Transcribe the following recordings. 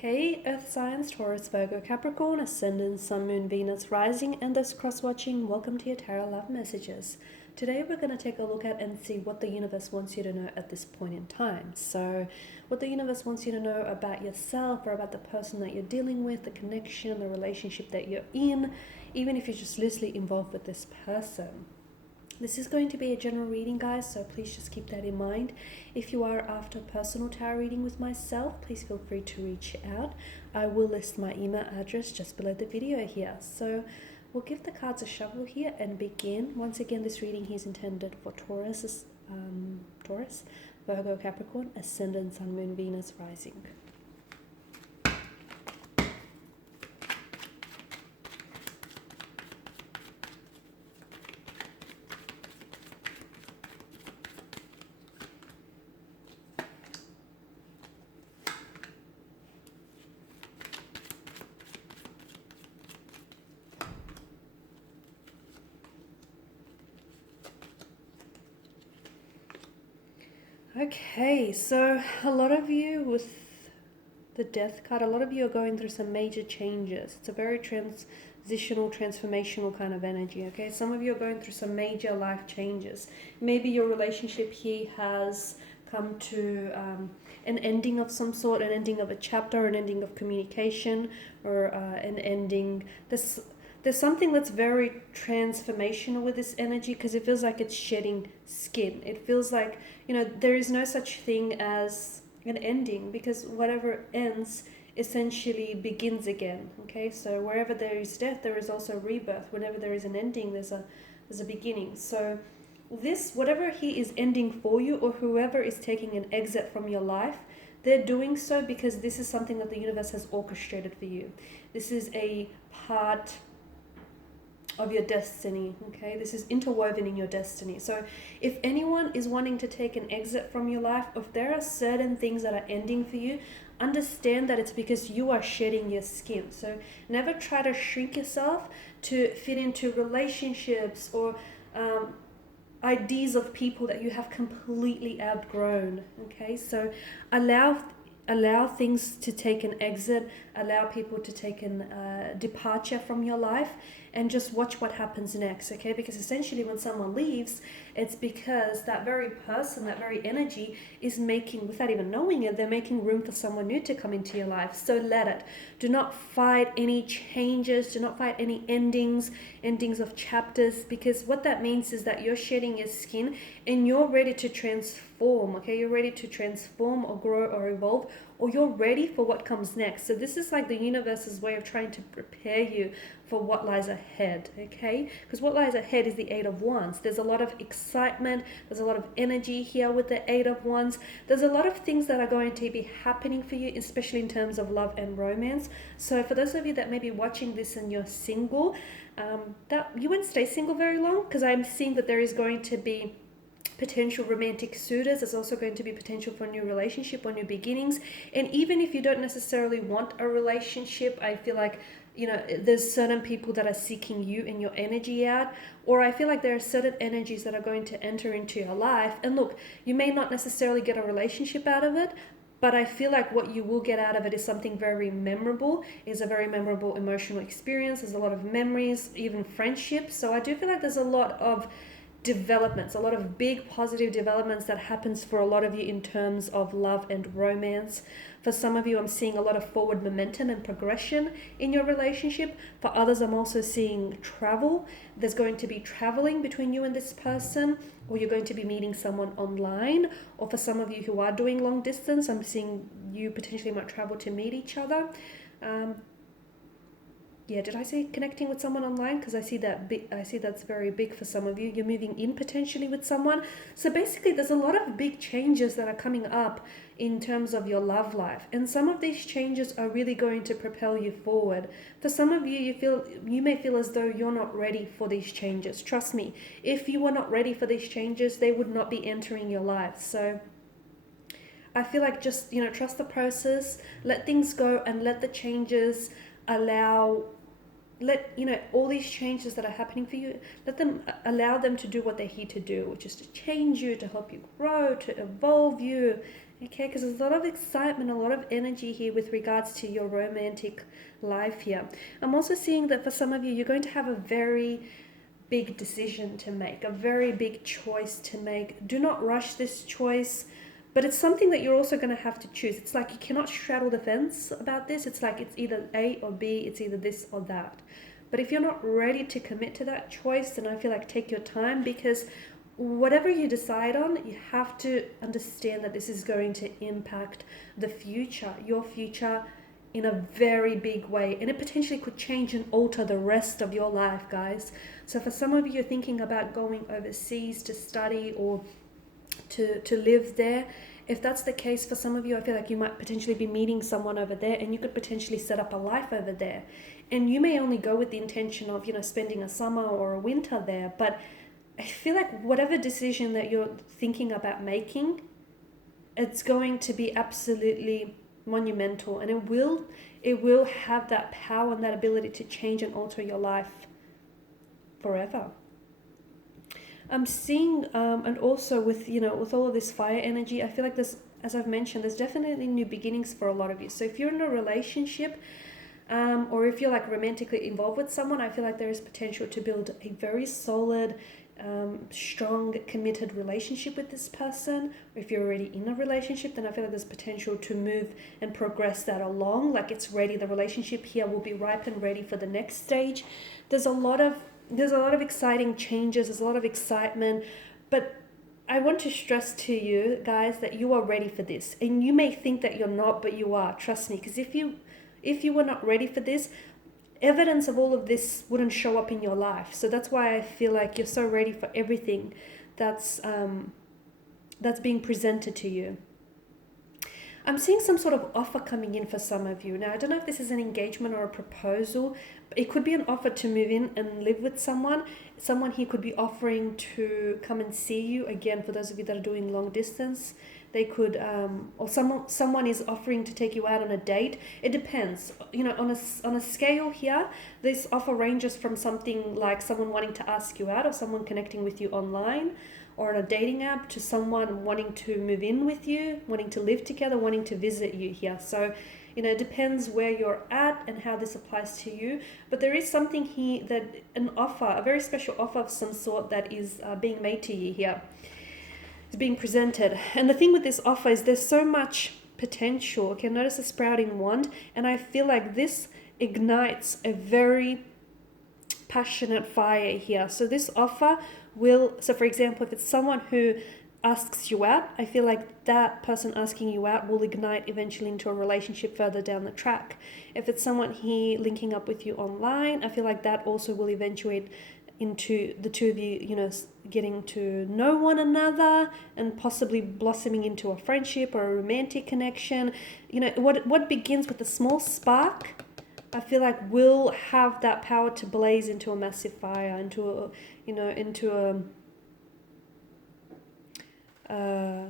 Hey, Earth Signs, Taurus, Virgo, Capricorn, Ascendant, Sun, Moon, Venus, Rising, and those cross-watching, welcome to your Tarot Love Messages. Today we're going to take a look at and see what the universe wants you to know at this point in time. So, what the universe wants you to know about yourself or about the person that you're dealing with, the connection, the relationship that you're in, even if you're just loosely involved with this person. This is going to be a general reading, guys, so please just keep that in mind. If you are after a personal tarot reading with myself, please feel free to reach out. I will list my email address just below the video here. So we'll give the cards a shuffle here and begin. Once again, this reading is intended for Taurus, Virgo, Capricorn, Ascendant, Sun, Moon, Venus, Rising. Okay, so a lot of you with the Death card, a lot of you are going through some major changes. It's a very transitional, transformational kind of energy, okay? Some of you are going through some major life changes. Maybe your relationship here has come to an ending of some sort, an ending of a chapter, an ending of communication, or an ending. There's something that's very transformational with this energy because it feels like it's shedding skin. It feels like, there is no such thing as an ending because whatever ends essentially begins again. Okay, so wherever there is death, there is also rebirth. Whenever there is an ending, there's a beginning. So this, whatever he is ending for you or whoever is taking an exit from your life, they're doing so because this is something that the universe has orchestrated for you. This is a part of your destiny, okay? This is interwoven in your destiny. So if anyone is wanting to take an exit from your life, if there are certain things that are ending for you, understand that it's because you are shedding your skin. So never try to shrink yourself to fit into relationships or ideas of people that you have completely outgrown, okay? So allow things to take an exit, allow people to take an departure from your life, and just watch what happens next, okay? Because essentially when someone leaves, it's because that very person, that very energy is making, without even knowing it, they're making room for someone new to come into your life. So let it. Do not fight any changes, do not fight any endings of chapters, because what that means is that you're shedding your skin and you're ready to transform, okay? You're ready to transform or grow or evolve, or you're ready for what comes next. So this is like the universe's way of trying to prepare you for what lies ahead, okay? Because what lies ahead is the Eight of Wands. There's a lot of excitement, there's a lot of energy here with the Eight of Wands. There's a lot of things that are going to be happening for you, especially in terms of love and romance. So for those of you that may be watching this and you're single, that you won't stay single very long, because I'm seeing that there is going to be potential romantic suitors. There's also going to be potential for a new relationship or new beginnings. And even if you don't necessarily want a relationship, I feel like, there's certain people that are seeking you and your energy out, or I feel like there are certain energies that are going to enter into your life. And look, you may not necessarily get a relationship out of it, but I feel like what you will get out of it is something very memorable, is a very memorable emotional experience. There's a lot of memories, even friendships. So I do feel like there's a lot of developments, a lot of big positive developments that happens for a lot of you in terms of love and romance. For some of you, I'm seeing a lot of forward momentum and progression in your relationship. For others, I'm also seeing travel. There's going to be traveling between you and this person, or you're going to be meeting someone online. Or for some of you who are doing long distance, I'm seeing you potentially might travel to meet each other. Did I say connecting with someone online? Because I see that's very big for some of you. You're moving in potentially with someone. So basically, there's a lot of big changes that are coming up in terms of your love life. And some of these changes are really going to propel you forward. For some of you, you may feel as though you're not ready for these changes. Trust me, if you were not ready for these changes, they would not be entering your life. So I feel like just, trust the process, let things go and let the changes all these changes that are happening for you, allow them to do what they're here to do, which is to change you, to help you grow, to evolve you, Okay, because there's a lot of excitement, a lot of energy here with regards to your romantic life here. I'm also seeing that for some of you, you're going to have a very big decision to make, a very big choice to make. Do not rush this choice, but it's something that you're also going to have to choose. It's like you cannot straddle the fence about this. It's like it's either A or B, it's either this or that. But if you're not ready to commit to that choice, then I feel like take your time, because whatever you decide on, you have to understand that this is going to impact the future, your future, in a very big way, and it potentially could change and alter the rest of your life, guys. So for some of you, you're thinking about going overseas to study or to live there. If that's the case, for some of you, I feel like you might potentially be meeting someone over there, and you could potentially set up a life over there. And you may only go with the intention of, spending a summer or a winter there, but I feel like whatever decision that you're thinking about making, it's going to be absolutely monumental, and it will have that power and that ability to change and alter your life forever. I'm seeing, and also with all of this fire energy, I feel like there's, as I've mentioned, there's definitely new beginnings for a lot of you. So if you're in a relationship, or if you're like romantically involved with someone, I feel like there is potential to build a very solid, strong, committed relationship with this person. Or if you're already in a relationship, then I feel like there's potential to move and progress that along. Like it's ready. The relationship here will be ripe and ready for the next stage. There's a lot of exciting changes. There's a lot of excitement, but I want to stress to you guys that you are ready for this, and you may think that you're not, but you are. Trust me, because if you were not ready for this, evidence of all of this wouldn't show up in your life. So that's why I feel like you're so ready for everything that's being presented to you. I'm seeing some sort of offer coming in for some of you. Now, I don't know if this is an engagement or a proposal, but it could be an offer to move in and live with someone. Someone here could be offering to come and see you. Again, for those of you that are doing long distance, they could, or someone is offering to take you out on a date. It depends. On a scale here, this offer ranges from something like someone wanting to ask you out, or someone connecting with you online or on a dating app, to someone wanting to move in with you, wanting to live together, wanting to visit you here. So, it depends where you're at and how this applies to you. But there is something here, that an offer, a very special offer of some sort, that is being made to you here. It's being presented. And the thing with this offer is there's so much potential. Okay, notice the sprouting wand, and I feel like this ignites a very passionate fire here. So this offer so for example, if it's someone who asks you out, I feel like that person asking you out will ignite eventually into a relationship further down the track. If it's someone here linking up with you online, I feel like that also will eventuate into the two of you, getting to know one another and possibly blossoming into a friendship or a romantic connection. What begins with a small spark, I feel like will have that power to blaze into a massive fire, into a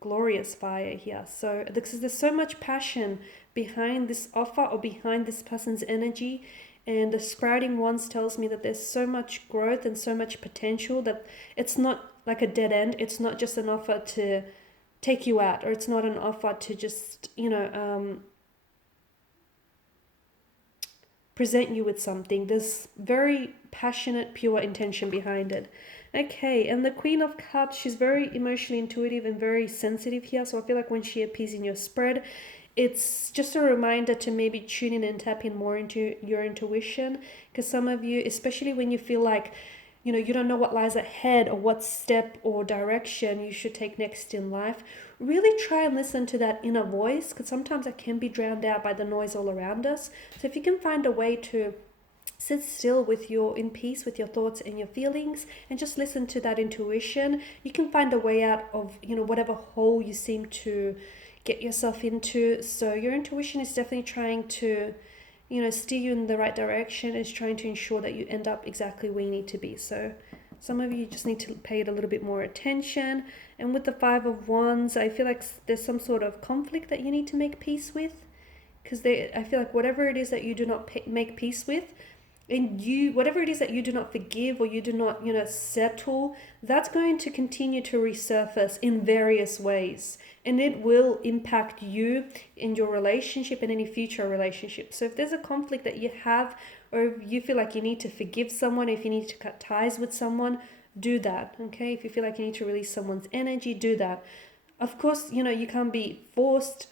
glorious fire here. So because there's so much passion behind this offer or behind this person's energy, and the sprouting wands tells me that there's so much growth and so much potential that it's not like a dead end. It's not just an offer to take you out, or it's not an offer to just present you with something. There's very passionate, pure intention behind it. Okay, and the Queen of Cups, she's very emotionally intuitive and very sensitive here. So I feel like when she appears in your spread, it's just a reminder to maybe tune in and tap in more into your intuition. Because some of you, especially when you feel like, you don't know what lies ahead or what step or direction you should take next in life, really try and listen to that inner voice, because sometimes it can be drowned out by the noise all around us. So if you can find a way to sit still in peace with your thoughts and your feelings, and just listen to that intuition, you can find a way out of, whatever hole you seem to get yourself into. So your intuition is definitely trying to, steer you in the right direction. It's trying to ensure that you end up exactly where you need to be. So some of you just need to pay it a little bit more attention. And with the Five of Wands, I feel like there's some sort of conflict that you need to make peace with, because I feel like whatever it is that you do not make peace with, And you, whatever it is that you do not forgive or you do not, settle, that's going to continue to resurface in various ways. And it will impact you in your relationship and any future relationship. So if there's a conflict that you have, or if you feel like you need to forgive someone, if you need to cut ties with someone, do that. Okay. If you feel like you need to release someone's energy, do that. Of course, you can't be forced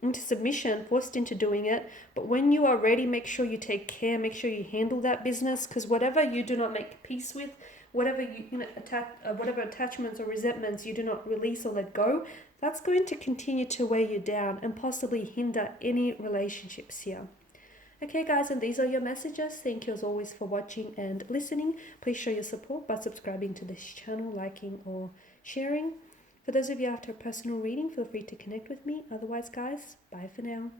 into submission, forced into doing it. But when you are ready, make sure you take care, make sure you handle that business, because whatever you do not make peace with, whatever whatever attachments or resentments you do not release or let go, that's going to continue to weigh you down and possibly hinder any relationships here. Okay, guys, and these are your messages. Thank you as always for watching and listening. Please show your support by subscribing to this channel, liking or sharing. For those of you after a personal reading, feel free to connect with me. Otherwise, guys, bye for now.